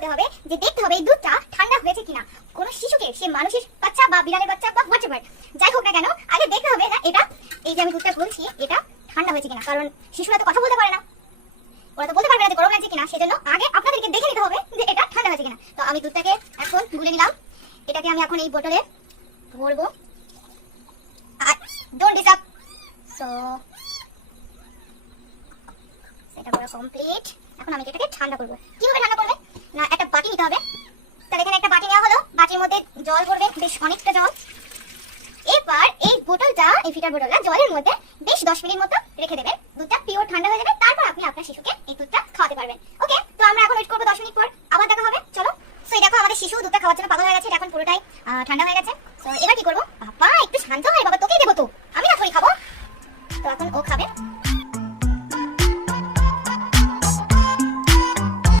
হতে হবে যে দেখতে হবে এই দুধটা ঠান্ডা হয়েছে কিনা। কোনো শিশুকে, সে মানুষের বাচ্চা বা বিড়ালের বাচ্চা বা হোয়াটএভার যাই হোক না কেন, আগে দেখতে হবে না এটা, এই যে আমি দুধটা বলছি এটা ঠান্ডা হয়েছে কিনা। কারণ শিশুরা তো কথা বলতে পারে না, ওরা তো বলতে পারবে না যে গরম লাগছে কিনা, সেজন্য আগে আপনাদেরকে দেখে নিতে হবে যে এটা ঠান্ডা হয়েছে কিনা। তো আমি দুধটাকে এখন গুলে নিলাম, এটাকে আমি এখন এই বোতলে ভরবো। আর ডোন্ট ডিস্টার্ব। সো এটা পুরো কমপ্লিট। এখন আমি এটাকে ঠান্ডা করব। কিভাবে ঠান্ডা করবে না, একটা বাটি নিতে হবে। তাহলে এখানে একটা বাটি নেওয়া হলো, বাটির মধ্যে জল পড়বে, বেশ অনেকটা জল। এবার এই বোতলটা, এই ফিটার বোতলটা জলের মধ্যে বেশ 10 মিনিট মতো রেখে দেবেন। দুধটা পিওর ঠান্ডা হয়ে যাবে, তারপর আপনি আপনার শিশুকে এই দুধটা খাওয়াতে পারবেন। ওকে, তো আমরা এখন ওয়েট করবো 10 মিনিট পর, আবার দেখা হবে। চলো। সো এই দেখো আমাদের শিশু দুধটা খাওয়ার জন্য পাগল হয়ে গেছে, এখন পুরোটাই ঠান্ডা হয়ে গেছে। সো এবার কি করবো? বাবা একটু শান্ত হয় বাবা।